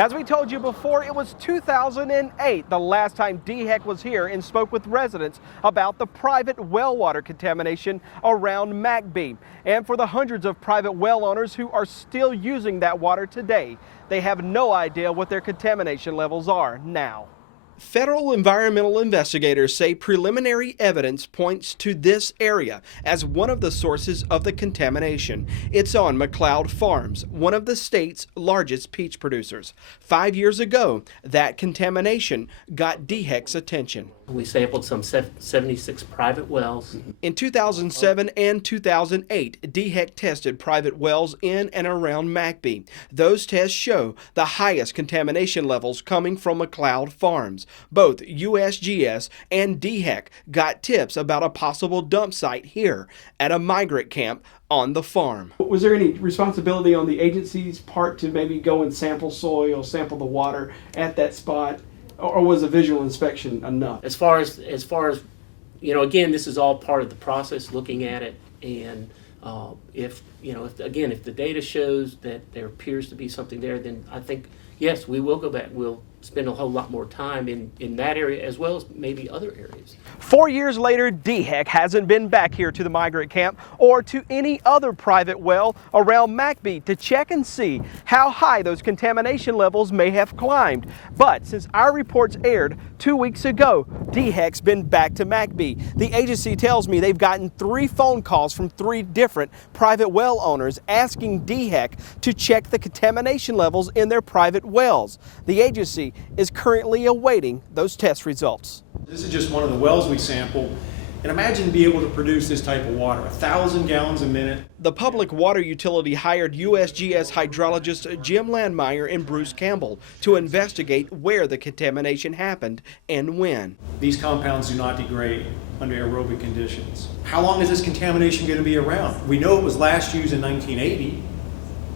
As we told you before, it was 2008 the last time DHEC was here and spoke with residents about the private well water contamination around Mcbee. And for the hundreds of private well owners who are still using that water today, they have no idea what their contamination levels are now. Federal environmental investigators say preliminary evidence points to this area as one of the sources of the contamination. It's on McLeod Farms, one of the state's largest peach producers. 5 years ago, that contamination got DHEC's attention. We sampled some 76 private wells. In 2007 and 2008, DHEC tested private wells in and around Mcbee. Those tests show the highest contamination levels coming from McLeod Farms. Both USGS and DHEC got tips about a possible dump site here at a migrant camp on the farm. Was there any responsibility on the agency's part to maybe go and sample soil, sample the water at that spot? Or was a visual inspection enough? As far as again, this is all part of the process, looking at it, and if the data shows that there appears to be something there, then I think yes, we will go back. We'll spend a whole lot more time in that area as well as maybe other areas. 4 years later, DHEC hasn't been back here to the migrant camp or to any other private well around Mcbee to check and see how high those contamination levels may have climbed. But since our reports aired 2 weeks ago, DHEC's been back to Mcbee. The agency tells me they've gotten 3 phone calls from 3 different private well owners asking DHEC to check the contamination levels in their private wells. The agency is currently awaiting those test results. This is just one of the wells we sampled. And imagine to be able to produce this type of water, 1,000 gallons a minute. The public water utility hired USGS hydrologist Jim Landmeyer and Bruce Campbell to investigate where the contamination happened and when. These compounds do not degrade under aerobic conditions. How long is this contamination going to be around? We know it was last used in 1980,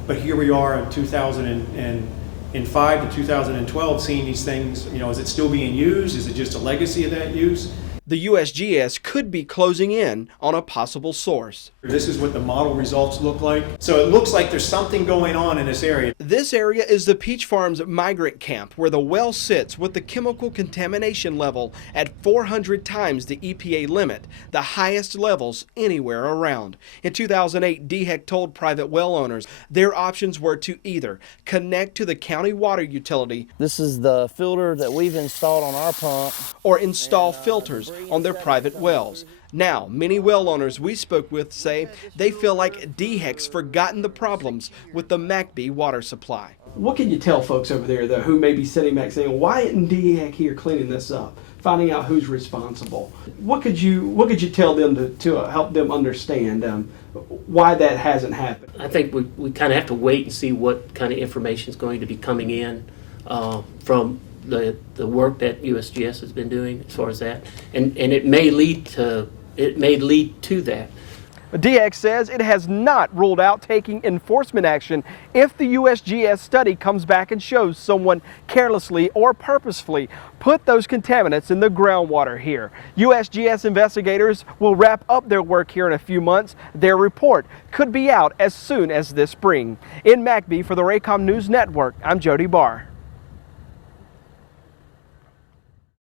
but here we are in 2005 to 2012 seeing these things. Is it still being used? Is it just a legacy of that use? The USGS could be closing in on a possible source. This is what the model results look like. So it looks like there's something going on in this area. This area is the Peach Farms migrant camp where the well sits with the chemical contamination level at 400 times the EPA limit, the highest levels anywhere around. In 2008, DHEC told private well owners their options were to either connect to the county water utility. This is the filter that we've installed on our pump. Or install filters on their private wells. Now, many well owners we spoke with say they feel like DHEC's forgotten the problems with the Mcbee water supply. What can you tell folks over there though who may be sitting back saying, why isn't DHEC here cleaning this up, finding out who's responsible? What could you tell them to help them understand why that hasn't happened? I think we kind of have to wait and see what kind of information is going to be coming in from the work that USGS has been doing as far as that, and it may lead to that. DHEC says it has not ruled out taking enforcement action if the USGS study comes back and shows someone carelessly or purposefully put those contaminants in the groundwater here. USGS investigators will wrap up their work here in a few months. Their report could be out as soon as this spring. In Mcbee for the Raycom News Network, I'm Jody Barr.